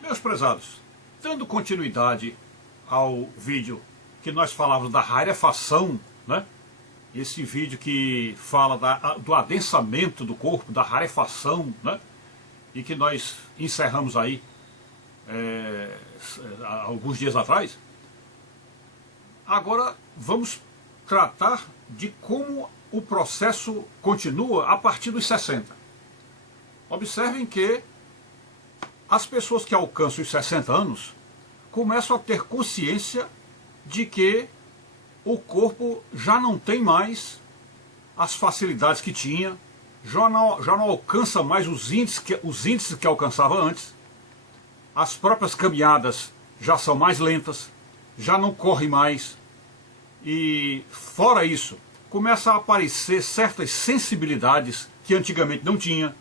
Meus prezados, dando continuidade ao vídeo que nós falávamos da rarefação, né? Esse vídeo que fala do adensamento do corpo, da rarefação, né? E que nós encerramos aí alguns dias atrás. Agora vamos tratar de como o processo continua a partir dos 60. Observem que as pessoas que alcançam os 60 anos começam a ter consciência de que o corpo já não tem mais as facilidades que tinha, já não alcança mais os índices que alcançava antes, as próprias caminhadas já são mais lentas, já não corre mais, e fora isso, começa a aparecer certas sensibilidades que antigamente não tinha,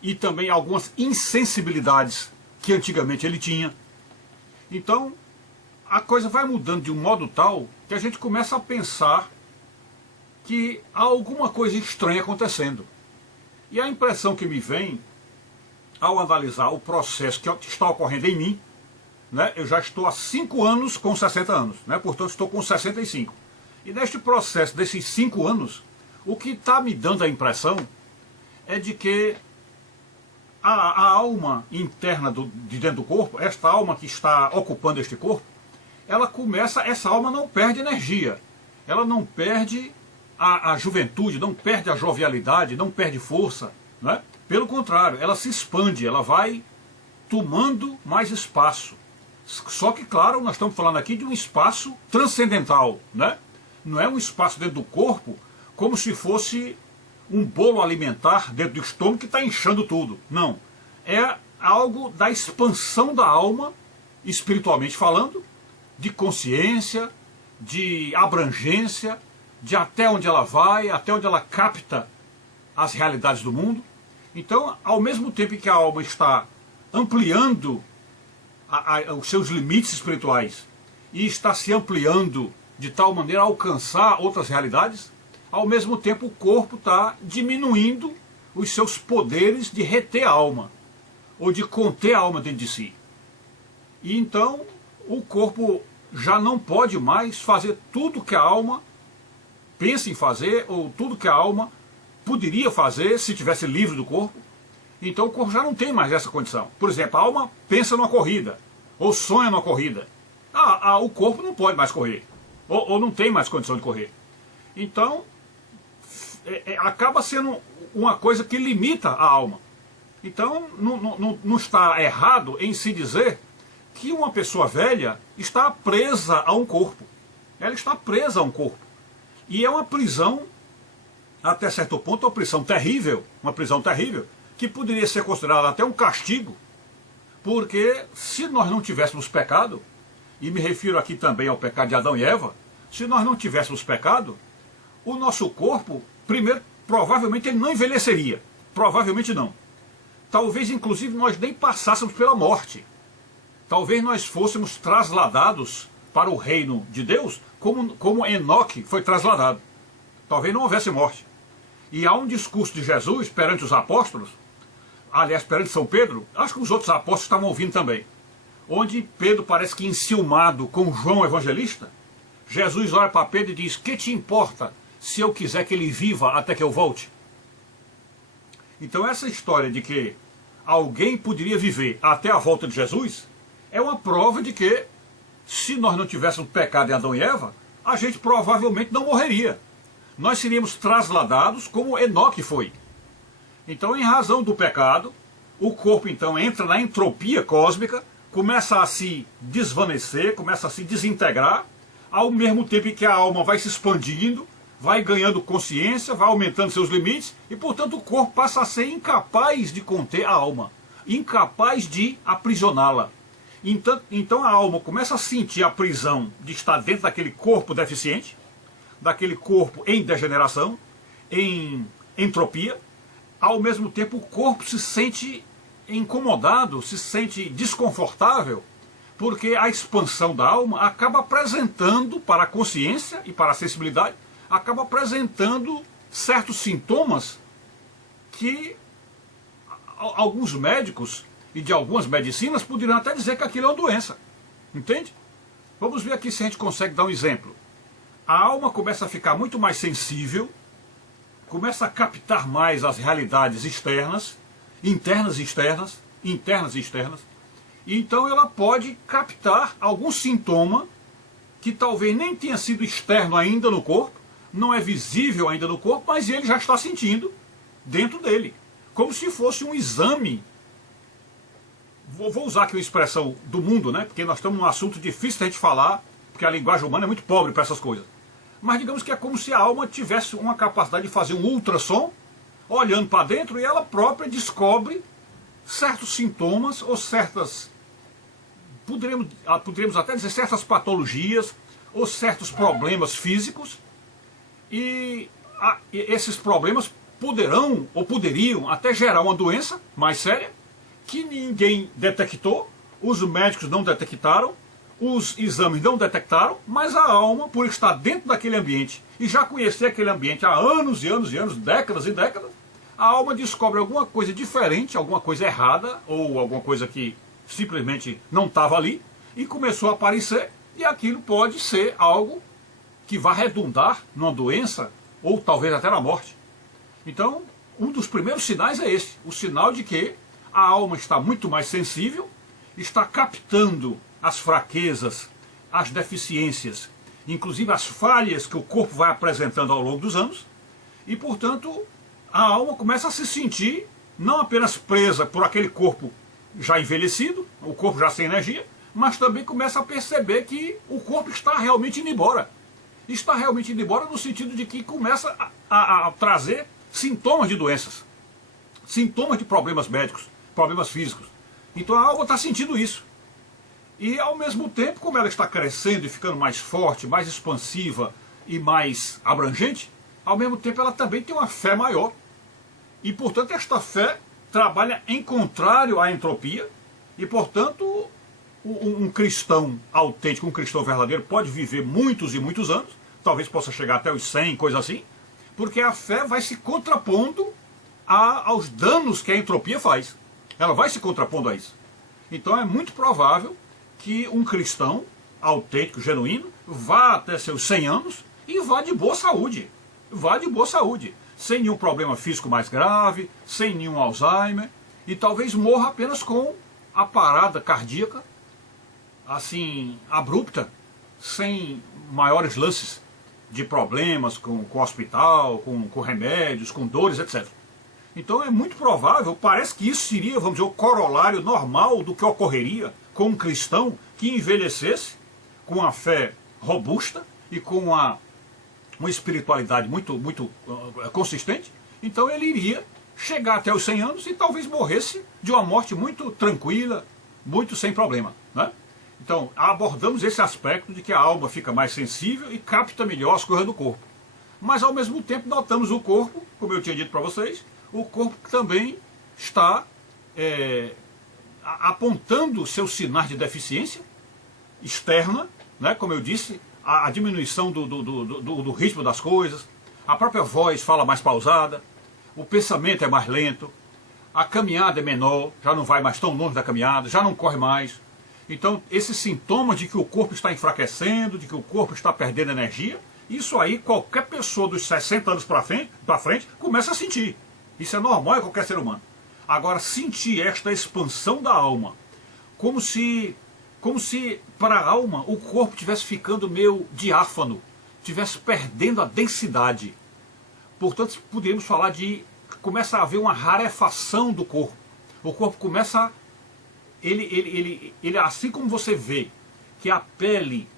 e também algumas insensibilidades que antigamente ele tinha. Então, a coisa vai mudando de um modo tal que a gente começa a pensar que há alguma coisa estranha acontecendo. E a impressão que me vem, ao analisar o processo que está ocorrendo em mim, né, eu já estou há 5 anos com 60 anos, né, portanto estou com 65. E neste processo desses 5 anos, o que está me dando a impressão é de que a alma interna de dentro do corpo, esta alma que está ocupando este corpo, essa alma não perde energia, ela não perde a juventude, não perde a jovialidade, não perde força, né? Pelo contrário, ela se expande, ela vai tomando mais espaço. Só que, claro, nós estamos falando aqui de um espaço transcendental, né? Não é um espaço dentro do corpo como se fosse um bolo alimentar dentro do estômago que está inchando tudo. Não. É algo da expansão da alma, espiritualmente falando, de consciência, de abrangência, de até onde ela vai, até onde ela capta as realidades do mundo. Então, ao mesmo tempo que a alma está ampliando os seus limites espirituais e está se ampliando de tal maneira a alcançar outras realidades, ao mesmo tempo o corpo está diminuindo os seus poderes de reter a alma, ou de conter a alma dentro de si. E então o corpo já não pode mais fazer tudo que a alma pensa em fazer, ou tudo que a alma poderia fazer se estivesse livre do corpo. Então o corpo já não tem mais essa condição. Por exemplo, a alma pensa numa corrida, ou sonha numa corrida. O corpo não pode mais correr, ou não tem mais condição de correr. Então, acaba sendo uma coisa que limita a alma. Então, não está errado em se dizer que uma pessoa velha está presa a um corpo. Ela está presa a um corpo. E é uma prisão, até certo ponto, uma prisão terrível, que poderia ser considerada até um castigo, porque se nós não tivéssemos pecado, e me refiro aqui também ao pecado de Adão e Eva, se nós não tivéssemos pecado, o nosso corpo, primeiro, provavelmente ele não envelheceria. Provavelmente não. Talvez, inclusive, nós nem passássemos pela morte. Talvez nós fôssemos trasladados para o reino de Deus, como Enoque foi trasladado. Talvez não houvesse morte. E há um discurso de Jesus perante os apóstolos, aliás, perante São Pedro, acho que os outros apóstolos estavam ouvindo também, onde Pedro parece que enciumado com João Evangelista, Jesus olha para Pedro e diz: que te importa se eu quiser que ele viva até que eu volte? Então essa história de que alguém poderia viver até a volta de Jesus é uma prova de que, se nós não tivéssemos pecado em Adão e Eva, a gente provavelmente não morreria. Nós seríamos trasladados como Enoque foi. Então, em razão do pecado, o corpo então entra na entropia cósmica, começa a se desvanecer, começa a se desintegrar, ao mesmo tempo que a alma vai se expandindo, vai ganhando consciência, vai aumentando seus limites, e portanto o corpo passa a ser incapaz de conter a alma, incapaz de aprisioná-la. Então a alma começa a sentir a prisão de estar dentro daquele corpo deficiente, daquele corpo em degeneração, em entropia. Ao mesmo tempo o corpo se sente incomodado, se sente desconfortável, porque a expansão da alma acaba apresentando para a consciência e para a sensibilidade, acaba apresentando certos sintomas que alguns médicos e de algumas medicinas poderiam até dizer que aquilo é uma doença. Entende? Vamos ver aqui se a gente consegue dar um exemplo. A alma começa a ficar muito mais sensível, começa a captar mais as realidades externas, internas e externas, internas e externas, e então ela pode captar algum sintoma que talvez nem tenha sido externo ainda no corpo, não é visível ainda no corpo, mas ele já está sentindo dentro dele, como se fosse um exame. Vou usar aqui uma expressão do mundo, né? Porque nós estamos num assunto difícil de a gente falar, porque a linguagem humana é muito pobre para essas coisas. Mas digamos que é como se a alma tivesse uma capacidade de fazer um ultrassom, olhando para dentro, e ela própria descobre certos sintomas ou certas, poderíamos até dizer, certas patologias ou certos problemas físicos, e esses problemas poderão ou poderiam até gerar uma doença mais séria, que ninguém detectou, os médicos não detectaram, os exames não detectaram, mas a alma, por estar dentro daquele ambiente e já conhecer aquele ambiente há anos e anos e anos, décadas e décadas, a alma descobre alguma coisa diferente, alguma coisa errada, ou alguma coisa que simplesmente não estava ali, e começou a aparecer, e aquilo pode ser algo que vai redundar numa doença, ou talvez até na morte. Então, um dos primeiros sinais é esse, o sinal de que a alma está muito mais sensível, está captando as fraquezas, as deficiências, inclusive as falhas que o corpo vai apresentando ao longo dos anos, e portanto a alma começa a se sentir não apenas presa por aquele corpo já envelhecido, o corpo já sem energia, mas também começa a perceber que o corpo está realmente indo embora. Está realmente indo embora no sentido de que começa a trazer sintomas de doenças, sintomas de problemas médicos, problemas físicos. Então a alma está sentindo isso. E ao mesmo tempo, como ela está crescendo e ficando mais forte, mais expansiva e mais abrangente, ao mesmo tempo ela também tem uma fé maior. E portanto esta fé trabalha em contrário à entropia, e portanto um cristão autêntico, um cristão verdadeiro pode viver muitos e muitos anos, talvez possa chegar até os 100, coisa assim, porque a fé vai se contrapondo aos danos que a entropia faz. Ela vai se contrapondo a isso. Então é muito provável que um cristão autêntico, genuíno, vá até seus 100 anos e vá de boa saúde. Vá de boa saúde, sem nenhum problema físico mais grave, sem nenhum Alzheimer, e talvez morra apenas com a parada cardíaca, assim, abrupta, sem maiores lances de problemas com o hospital, com remédios, com dores, etc. Então é muito provável, parece que isso seria, vamos dizer, o corolário normal do que ocorreria com um cristão que envelhecesse com uma fé robusta e com uma espiritualidade muito consistente. Então ele iria chegar até os 100 anos e talvez morresse de uma morte muito tranquila, muito sem problema, né? Então abordamos esse aspecto de que a alma fica mais sensível e capta melhor as coisas do corpo. Mas ao mesmo tempo notamos o corpo, como eu tinha dito para vocês, o corpo também está apontando seus sinais de deficiência externa, né? Como eu disse, a diminuição do ritmo das coisas, a própria voz fala mais pausada, o pensamento é mais lento, a caminhada é menor, já não vai mais tão longe da caminhada, já não corre mais. Então esses sintomas de que o corpo está enfraquecendo, de que o corpo está perdendo energia, isso aí qualquer pessoa dos 60 anos para frente começa a sentir. Isso é normal em qualquer ser humano. Agora, sentir esta expansão da alma, como se para a alma o corpo estivesse ficando meio diáfano, estivesse perdendo a densidade. Portanto, poderíamos falar começa a haver uma rarefação do corpo. O corpo começa, ele assim como você vê que a pele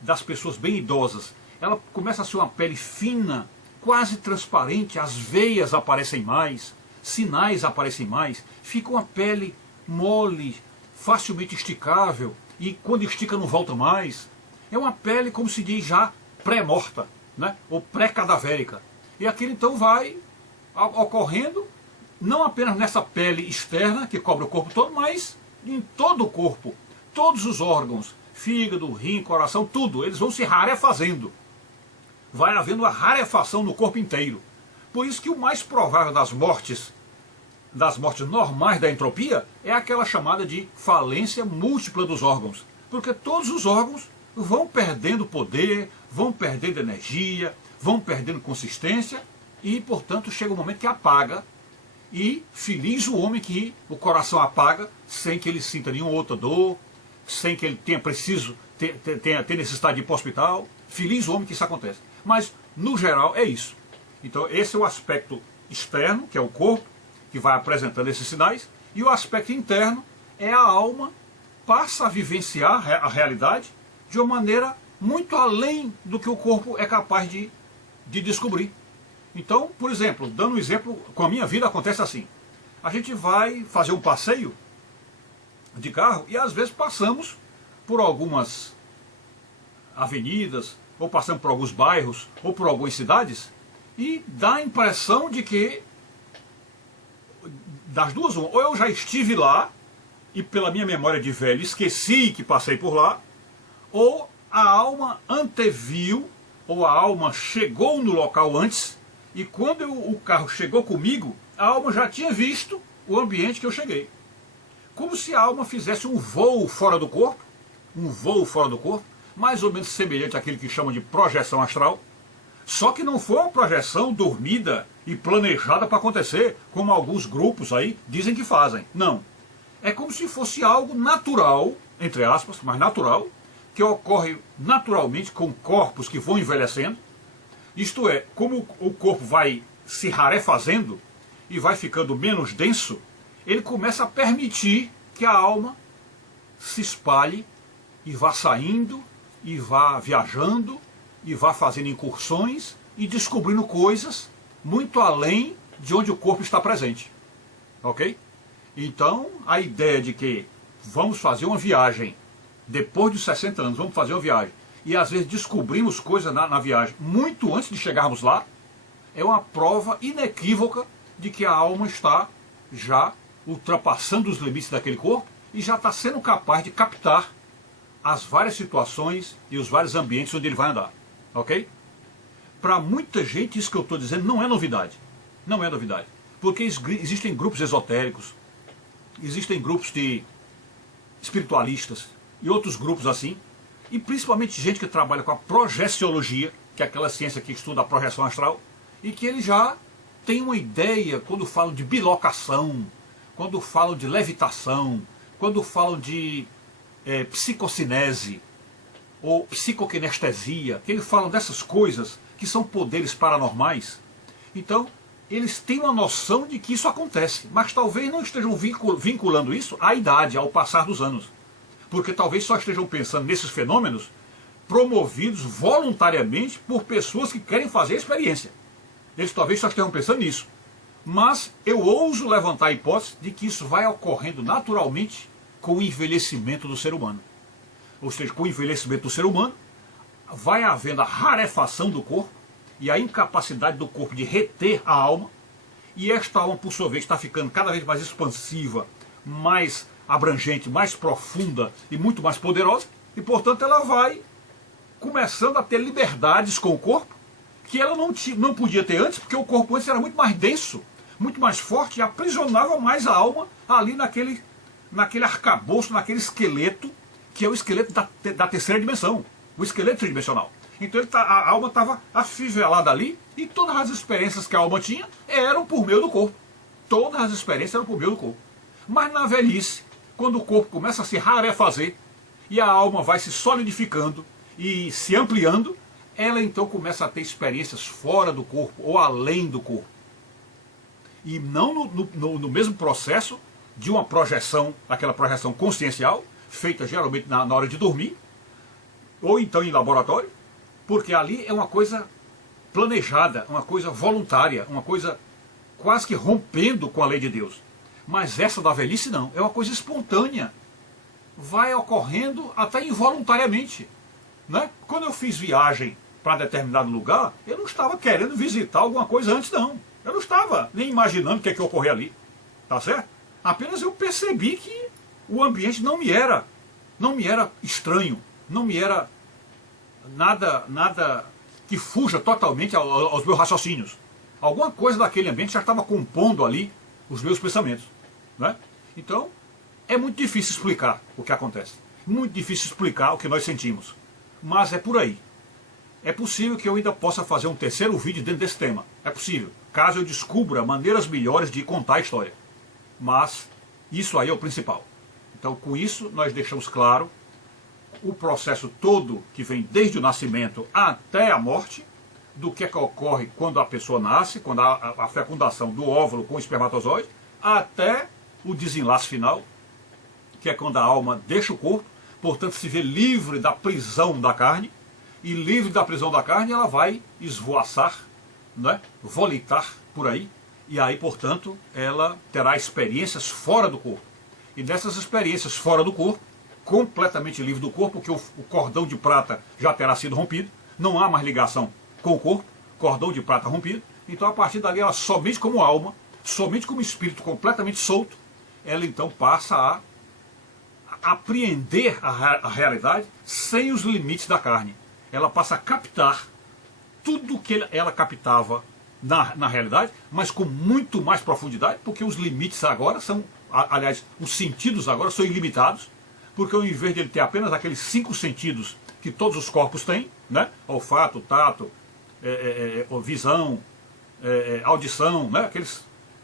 das pessoas bem idosas, ela começa a ser uma pele fina, quase transparente, as veias aparecem mais, sinais aparecem mais, fica uma pele mole, facilmente esticável, e quando estica não volta mais. É uma pele, como se diz, já pré-morta, né? Ou pré-cadavérica. E aquilo então vai ocorrendo, não apenas nessa pele externa, que cobre o corpo todo, mas em todo o corpo. Todos os órgãos, fígado, rim, coração, tudo, eles vão se rarefazendo. Vai havendo uma rarefação no corpo inteiro. Por isso que o mais provável das mortes normais da entropia, é aquela chamada de falência múltipla dos órgãos. Porque todos os órgãos vão perdendo poder, vão perdendo energia, vão perdendo consistência, e, portanto, chega um momento que apaga, e feliz o homem que o coração apaga, sem que ele sinta nenhuma outra dor, sem que ele tenha necessidade de ir para o hospital. Feliz o homem que isso acontece. Mas, no geral, é isso. Então, esse é o aspecto externo, que é o corpo, que vai apresentando esses sinais, e o aspecto interno é a alma, passa a vivenciar a realidade de uma maneira muito além do que o corpo é capaz de descobrir. Então, por exemplo, dando um exemplo, com a minha vida acontece assim. A gente vai fazer um passeio de carro e às vezes passamos por algumas avenidas, ou passamos por alguns bairros, ou por algumas cidades, e dá a impressão de que, das duas, ou eu já estive lá, e pela minha memória de velho esqueci que passei por lá, ou a alma anteviu, ou a alma chegou no local antes, e quando o carro chegou comigo, a alma já tinha visto o ambiente que eu cheguei. Como se a alma fizesse um voo fora do corpo, mais ou menos semelhante àquele que chamam de projeção astral, só que não foi uma projeção dormida e planejada para acontecer, como alguns grupos aí dizem que fazem. Não. É como se fosse algo natural, entre aspas, mas natural, que ocorre naturalmente com corpos que vão envelhecendo. Isto é, como o corpo vai se rarefazendo e vai ficando menos denso, ele começa a permitir que a alma se espalhe e vá saindo, e vá viajando, e vá fazendo incursões e descobrindo coisas muito além de onde o corpo está presente. Ok? Então, a ideia de que vamos fazer uma viagem, depois dos 60 anos, vamos fazer uma viagem, e às vezes descobrimos coisas na viagem muito antes de chegarmos lá, é uma prova inequívoca de que a alma está já ultrapassando os limites daquele corpo e já está sendo capaz de captar as várias situações e os vários ambientes onde ele vai andar. Ok? Para muita gente isso que eu estou dizendo não é novidade. Não é novidade. Porque existem grupos esotéricos, existem grupos de espiritualistas e outros grupos assim, e principalmente gente que trabalha com a projeciologia, que é aquela ciência que estuda a projeção astral, e que eles já têm uma ideia quando falam de bilocação, quando falam de levitação, quando falam de psicocinese ou psicokinestesia, que eles falam dessas coisas que são poderes paranormais. Então, eles têm uma noção de que isso acontece, mas talvez não estejam vinculando isso à idade, ao passar dos anos. Porque talvez só estejam pensando nesses fenômenos promovidos voluntariamente por pessoas que querem fazer a experiência. Eles talvez só estejam pensando nisso. Mas eu ouso levantar a hipótese de que isso vai ocorrendo naturalmente com o envelhecimento do ser humano. Ou seja, com o envelhecimento do ser humano, vai havendo a rarefação do corpo e a incapacidade do corpo de reter a alma, e esta alma, por sua vez, está ficando cada vez mais expansiva, mais abrangente, mais profunda e muito mais poderosa, e portanto ela vai começando a ter liberdades com o corpo que ela não podia ter antes, porque o corpo antes era muito mais denso, muito mais forte, e aprisionava mais a alma ali naquele arcabouço, naquele esqueleto, que é o esqueleto da terceira dimensão, o esqueleto tridimensional. Então a alma estava afivelada ali, e todas as experiências que a alma tinha eram por meio do corpo. Todas as experiências eram por meio do corpo. Mas na velhice, quando o corpo começa a se rarefazer, e a alma vai se solidificando e se ampliando, ela então começa a ter experiências fora do corpo, ou além do corpo. E não no mesmo processo de uma projeção, aquela projeção consciencial, feita geralmente na hora de dormir, ou então em laboratório, porque ali é uma coisa planejada, uma coisa voluntária, uma coisa quase que rompendo com a lei de Deus. Mas essa da velhice não, é uma coisa espontânea. Vai ocorrendo até involuntariamente. Né? Quando eu fiz viagem para determinado lugar, eu não estava querendo visitar alguma coisa antes, não. Eu não estava nem imaginando o que é que ia ocorrer ali. Tá certo? Apenas eu percebi que o ambiente não me era estranho, não me era nada que fuja totalmente aos meus raciocínios. Alguma coisa daquele ambiente já estava compondo ali os meus pensamentos. Né? Então, é muito difícil explicar o que acontece. Muito difícil explicar o que nós sentimos. Mas é por aí. É possível que eu ainda possa fazer um terceiro vídeo dentro desse tema. É possível, caso eu descubra maneiras melhores de contar a história. Mas isso aí é o principal. Então, com isso, nós deixamos claro o processo todo que vem desde o nascimento até a morte, do que é que ocorre quando a pessoa nasce, quando a fecundação do óvulo com o espermatozoide, até o desenlace final, que é quando a alma deixa o corpo, portanto se vê livre da prisão da carne, e livre da prisão da carne ela vai esvoaçar, né, volitar por aí, e aí, portanto, ela terá experiências fora do corpo. E nessas experiências fora do corpo, completamente livre do corpo, porque o cordão de prata já terá sido rompido, não há mais ligação com o corpo, cordão de prata rompido, então a partir dali ela somente como alma, somente como espírito completamente solto, ela então passa a apreender a realidade sem os limites da carne. Ela passa a captar tudo que ela captava na realidade, mas com muito mais profundidade, porque os limites agora são, aliás, os sentidos agora são ilimitados, porque ao invés de ele ter apenas aqueles 5 sentidos que todos os corpos têm, né? Olfato, tato, visão, audição, né?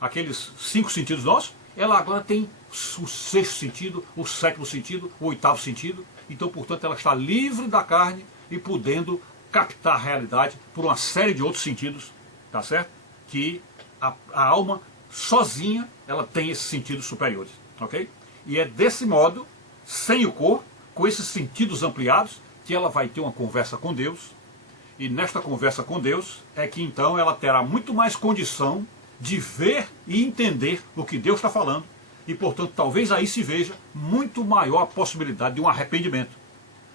aqueles 5 sentidos nossos, ela agora tem o 6º sentido, o 7º sentido, o 8º sentido, então, portanto, ela está livre da carne e podendo captar a realidade por uma série de outros sentidos, tá certo? Que a alma sozinha, ela tem esses sentidos superiores, ok? E é desse modo, sem o corpo, com esses sentidos ampliados, que ela vai ter uma conversa com Deus, e nesta conversa com Deus é que então ela terá muito mais condição de ver e entender o que Deus está falando, e portanto talvez aí se veja muito maior a possibilidade de um arrependimento,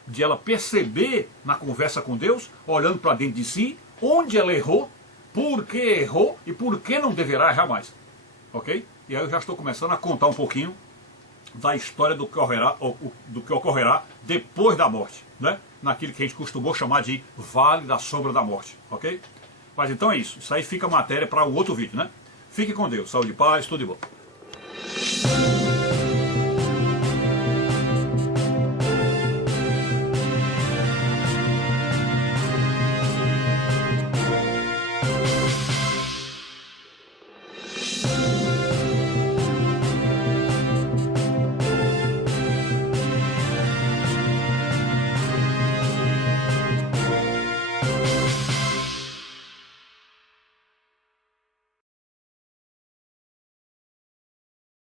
de ela perceber na conversa com Deus, olhando para dentro de si, onde ela errou, por que errou e por que não deverá errar mais. Ok? E aí eu já estou começando a contar um pouquinho da história do que ocorrerá depois da morte, né? Naquilo que a gente costumou chamar de Vale da Sombra da Morte, ok? Mas então é isso, isso aí fica matéria para um outro vídeo, né? Fique com Deus, saúde e paz, tudo de bom.